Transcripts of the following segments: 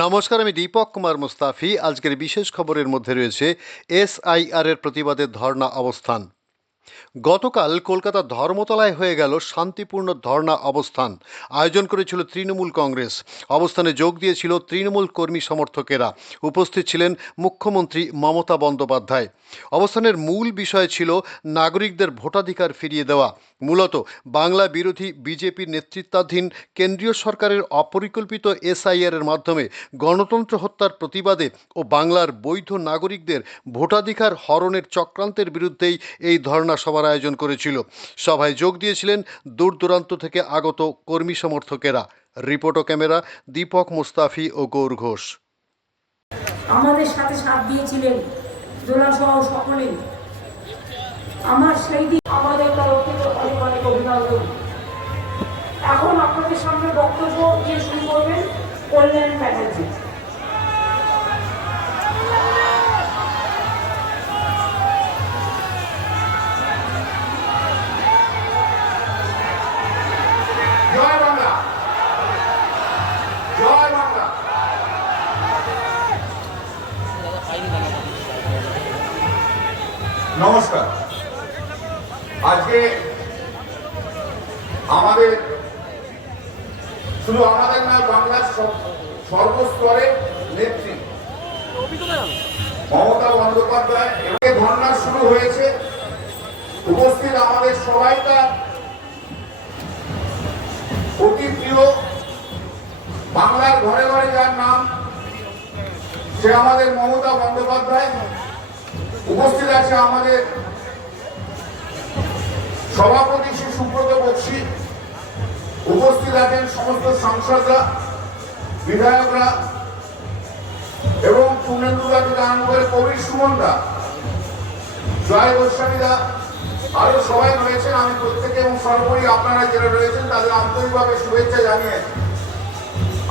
নমস্কার, আমি দীপক কুমার মুস্তাফি। আজকের বিশেষ খবরের মধ্যে রয়েছে এসআইআর এর প্রতিবাদে ধর্ণা অবস্থান। গতকাল কলকাতার ধর্মতলায় হয়ে গেল শান্তিপূর্ণ ধর্ণা অবস্থান। আয়োজন করেছিল তৃণমূল কংগ্রেস। অবস্থানে যোগ দিয়েছিল তৃণমূল কর্মী সমর্থকেরা। উপস্থিত ছিলেন মুখ্যমন্ত্রী মমতা বন্দ্যোপাধ্যায়। অবস্থানের মূল বিষয় ছিল নাগরিকদের ভোটাধিকার ফিরিয়ে দেওয়া। মূলত বাংলা বিরোধী বিজেপির নেতৃত্বাধীন কেন্দ্রীয় সরকারের অপরিকল্পিত এসআইআর এর মাধ্যমে গণতন্ত্র হত্যার প্রতিবাদে ও বাংলার বৈধ নাগরিকদের ভোটাধিকার হরণের চক্রান্তের বিরুদ্ধেই এই ধর্ণা সভার আয়োজন করেছিল। সভায় যোগ দিয়েছিলেন দূর দূরান্ত থেকে আগত কর্মী সমর্থকেরা। রিপোর্ট ও ক্যামেরা দীপক মুস্তাফি ও গৌর ঘোষ। আমাদের সাথে সাথ দিয়েছিলেন জোড়াসহ সকলেই। আমার সেই দিন আমাদের তরফে অনেক অনেক অভিনন্দন। এখন আপনাদের সামনে বক্তব্য দিয়ে শুরু করবেন কল্যাণ ব্যানার্জি। নমস্কার। আজকে আমাদের শুধু আমাদের না, বাংলার সর্বস্তরে নেত্রী মমতা বন্দ্যোপাধ্যায় এর ধর্ণা শুরু হয়েছে। উপস্থিত আমাদের সবাইকার অতি প্রিয়, বাংলার ঘরে ঘরে যার নাম সে আমাদের মমতা বন্দ্যোপাধ্যায়। উপস্থিত আছে আমাদের সভাপতি শ্রী সুব্রত বক্সী। উপস্থিত আছেন সমস্ত সাংসদরা, বিধায়করা এবং পূর্ণেন্দুদা থেকে আরম্ভ করে কবির সুমনদা, জয় গোস্বামীদা, আরো সবাই রয়েছেন। আমি প্রত্যেকে এবং সর্বোপরি আপনারা যারা রয়েছেন তাদের আন্তরিকভাবে শুভেচ্ছা জানিয়ে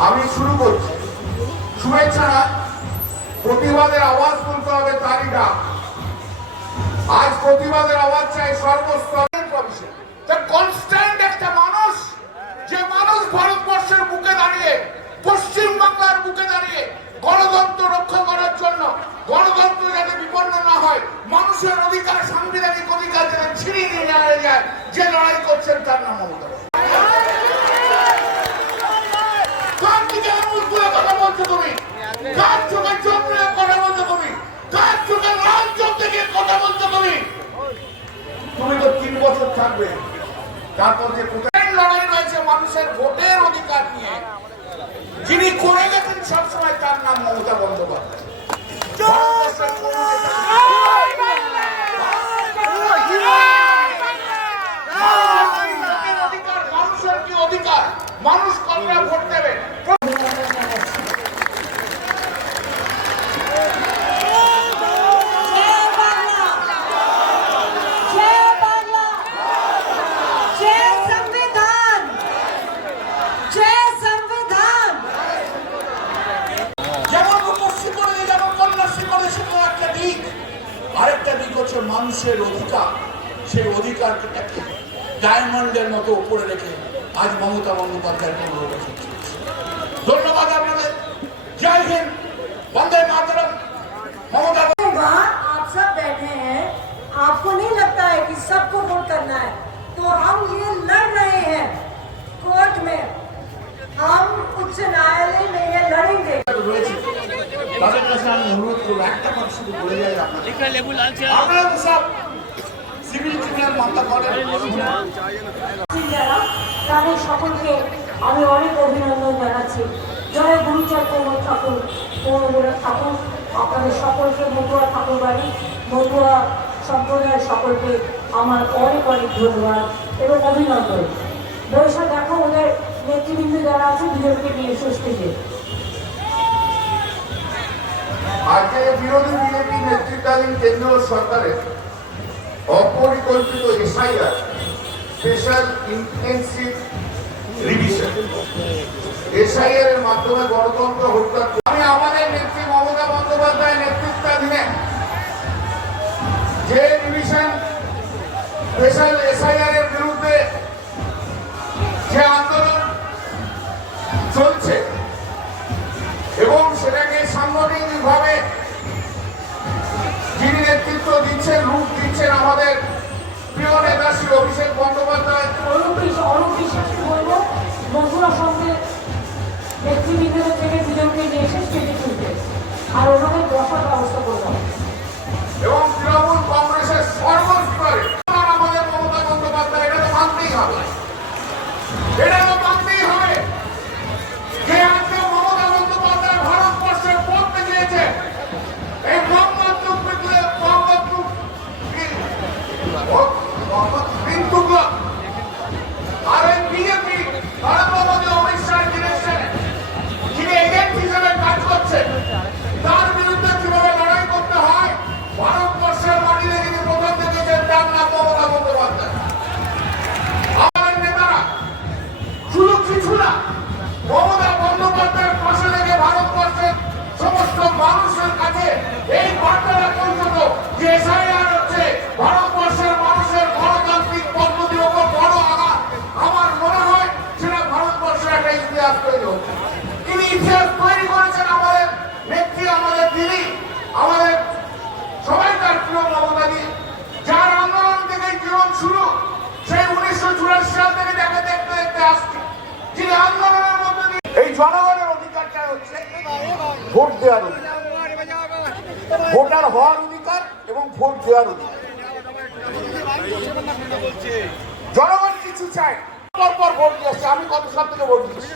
আমি শুরু করছি। শুভেচ্ছা না, প্রতিবাদের আওয়াজ তুলতে হবে, তারই ডাক। আজ প্রতিবাদের আওয়াজ চাই সর্বস্তরের কমিশন। কনস্ট্যান্ট একটা মানুষ, যে মানুষ ভারতবর্ষের বুকে দাঁড়িয়ে, পশ্চিম বাংলার বুকে দাঁড়িয়ে গণতন্ত্র রক্ষা করার জন্য, গণতন্ত্র যাতে বিপন্ন না হয়, মানুষের অধিকার, সাংবিধানিক অধিকার যাতে ছিনিয়ে নিয়ে নেওয়া যায়, যে লড়াই করছেন তার নাম মমতা। কার দিকে আঙুল তুলে কথা বলছো তুমি? কার চোখের চোখ নিয়ে কথা বলছো তুমি? কার চোখের লাল চোখ থেকে কথা বলছো তুমি? তুমি তো 3 বছর থাকবে, তারপর যে লড়াই রয়েছে মানুষের ভোটের অধিকার নিয়ে, যিনি করে গেছেন সবসময়, তার নাম মমতা বন্দ্যোপাধ্যায়। মানুষের কি অধিকার? মানুষ কতটা ভোট দেবে? আরেকটা দিক হচ্ছে মানুষের অধিকার। সেই অধিকারটাকে ডায়মন্ডের মতো উপরে রেখে আজ মমতা বন্দ্যোপাধ্যায় 15 বছর চলছে। ধন্যবাদ আপনাদের। জয় হিন্দ, বন্দে মাতরম। মমতা, आप सब बैठे हैं, आपको नहीं लगता है कि सबको वोट करना है? तो हम ये लड़ रहे हैं कोर्ट में, हम उच्च न्यायालय में ये लड़ेंगे। তাদের কাছে আমি অনুরোধ করবো, একটা কথা শুধু বলে যাই, আপনারা তো সব সিভিল ক্রিমিনাল মামলা করেন। তাদের সকলকে আমি অনেক অভিনন্দন জানাচ্ছি। জয় গুরুচার কোমর ঠাকুর, কোমর ঠাকুর। আপনাদের সকলকে, মতুয়া ঠাকুর বাড়ি, মতুয়া সম্প্রদায়ের সকলকে আমার অনেক অনেক ধন্যবাদ এবং অভিনন্দন। বৈশাখ দেখো, ওদের নেতৃবৃন্দ যারা আছে দুজনকে নিয়ে স্বস্তিকে। আজকে বিরোধী বিজেপি নেতৃত্বাধীন কেন্দ্রীয় সরকারের অপরিকল্পিত SIR, special intensive revision, SIR এর মাধ্যমে গণতন্ত্র হত্যা। আমি আমাদের নেত্রী মমতা বন্দ্যোপাধ্যায় নেতৃত্বাধীনে যে রিভিশন, স্পেশাল এসআইআর এর বিরুদ্ধে যে আন্দোলন চলছে এবং অভিষেক বন্দ্যোপাধ্যায়, অরূপ বিশ্বাসকে বলবো মধুরা সঙ্গে নেতৃবৃন্দের থেকে দুজনকে নিয়ে এসে স্টেজে তুলতে আর ওনাদের বসার ব্যবস্থা করে দেওয়া। এবং তৃণমূল কংগ্রেসের সর্বস্তরে আমাদের মমতা বন্দ্যোপাধ্যায়, এটা তো মানতেই হবে, এটা তো মানতেই হবে যে আজকে মমতা বন্দ্যোপাধ্যায় ভারতবর্ষের পথ দেখিয়েছে। এই আর এই বিজেপি নরেন্দ্র মোদী অমিত শাহ ডিরেকশনে যিনি এজেন্ট হিসেবে কাজ করছেন, তার বিরুদ্ধে কিভাবে লড়াই করতে হয় ভারতবর্ষের মাটিতে যিনি প্রথম দেখেছেন তার নাম মমতা বন্দ্যোপাধ্যায়। আমাদের নেতারা শুধু কিছু না, মমতা বন্দ্যোপাধ্যায়ের পাশে থেকে ভারতবর্ষের সমস্ত মানুষের কাছে এই বার্তাটা পৌঁছত যে এসআইআর হচ্ছে ভারতবর্ষের মানুষের গণতান্ত্রিক পদ্ধতির উপর বড় আঘাত। আমার মনে হয় সেটা ভারতবর্ষের একটা ইতিহাস তৈরি হচ্ছে। তিনি ইতিহাস তৈরি করেছেন আমাদের নেত্রী, আমাদের দিদি, আমাদের সবাইকার প্রিয় মমতা দি, যার আন্দোলন থেকেই জীবন শুরু, সেই 1984 সাল থেকে যাকে দেখতে দেখতে আসছে, যিনি আন্দোলনের মধ্যে দিয়ে এই জনগণের অধিকারটা হচ্ছে ভোট দেওয়ার অধিকার, ভোটার হওয়ার অধিকার এবং ভোট দেওয়ার অধিকার। জনগণ কিছু চায়, পর ভোট দিয়েছে। আমি কত সাল থেকে ভোট দিয়েছি?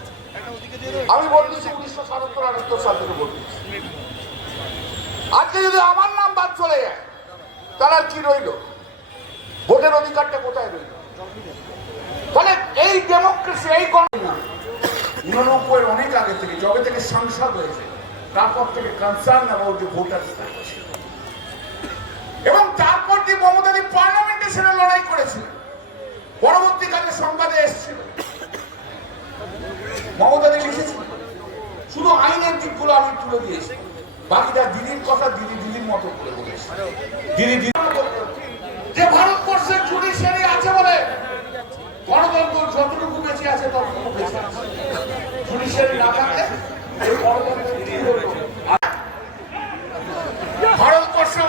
আমি ভোট দিয়েছি 1977-78 সাল থেকে ভোট দিয়েছি। আজকে যদি আমার নাম বাদ চলে যায় তাহলে আর কি রইল? ভোটের অধিকারটা কোথায় রইল? তাহলে এই ডেমোক্রেসি, এই 99 অনেক আগে থেকে, যবে থেকে সংসদ হয়েছে তারপর থেকে concern about the voters rights, এবং তারপর যে মমতাদি পার্লামেন্টে সেটা লড়াই করেছিলেন, পরবর্তীকালে সংবাদে এসেছিল মমতাদি লিখেছিল শুধু আইনের দিকগুলো আমি তুলে দিয়েছি, বাকিটা দিদির কথা দিদির মতো করে বলেছি। দিদি যে ভারতবর্ষের জুডিশিয়ারি আছে বলে গণতন্ত্র যতটুকু বেঁচে আছে ততটুকু বেঁচে আছে। জুডিশিয়ারি না থাকলে এই গণতন্ত্র কি হতো? ভারতবর্ষে